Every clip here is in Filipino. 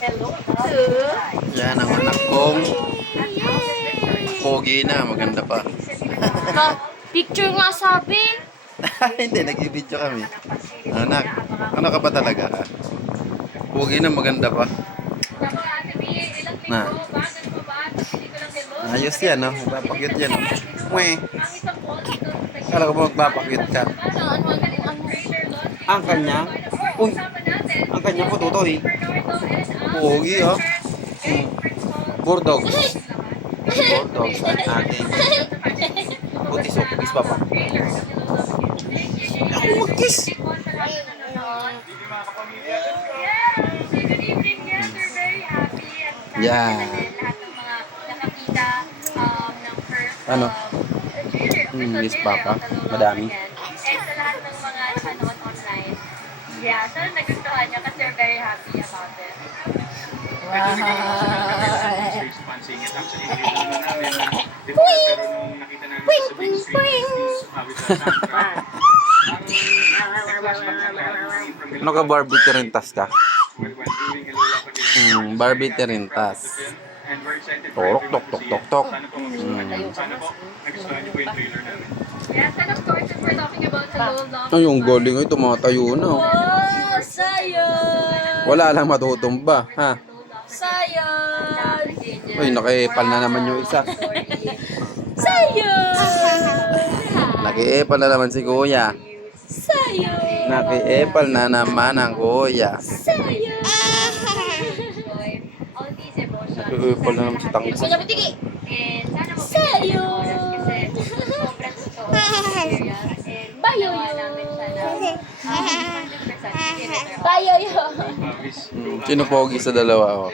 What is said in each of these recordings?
Yan ang anak kong pogi na, maganda pa. Picture nga sabi. Hindi, nag-video kami. Anak, ano ka ba talaga? Ha? Pogi na, maganda pa. Na. Ayos yan, no? Magpapakyut yan, no? Mwe. Kala ko ba magpapakyut ka? Ang kanya? Uy! Ang kanya po, tutoy. Pogi, oh. Burdog. Burdog. Aking. Butis, oh. Butis pa pa. Ako mag-kiss. Yan. Ano? Miss Papa. Madami. And sa lahat ng mga nanonood online. Yeah, so nagustuhan niya kasi we're very happy about it. Ano ka, Barbie Terintas ka? Barbie Terintas. Torok, tok, tok, tok, tok. Yes, and of course, since we're talking about the Lolo Ay, yung galing ay tumatayo na. Oh. Oh, sayang. Wala lang matutumba, ha? Sayang. Ay, nakiepal na naman yung isa. Sayang. Nakiepal na naman si kuya. Sayang. Nakiepal na naman ang kuya. Sayang. all these emotions. Nakiepal na naman si Tangkas. Kuya Bitiki. And sana mo Sayang. kasi sobrang totoo. Serious. And Bayoyo. ginawa namin siya na 100% give it our all. Bayoyo. Sino pogi sa dalawa? Oh?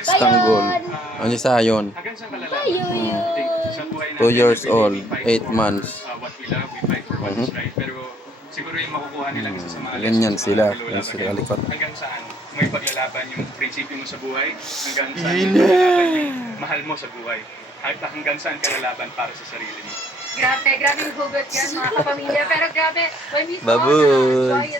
Stanggol. Ano sa ayon? Bayoyo. 2 years old, 8 months. Pero siguro yung makukuha nilang isa sa mga Ganyan lessons sila. sa mga Yan lola sila pa rin. kalikot. Hanggang saan may paglalaban yung prinsipyo mo sa buhay, hanggang saan may paglalaban yung mahal mo sa buhay, at hanggang saan ka lalaban para sa sarili mo. Grabe yung hugot yan mga kapamilya. Pero grabe, when we saw Baboy. the joy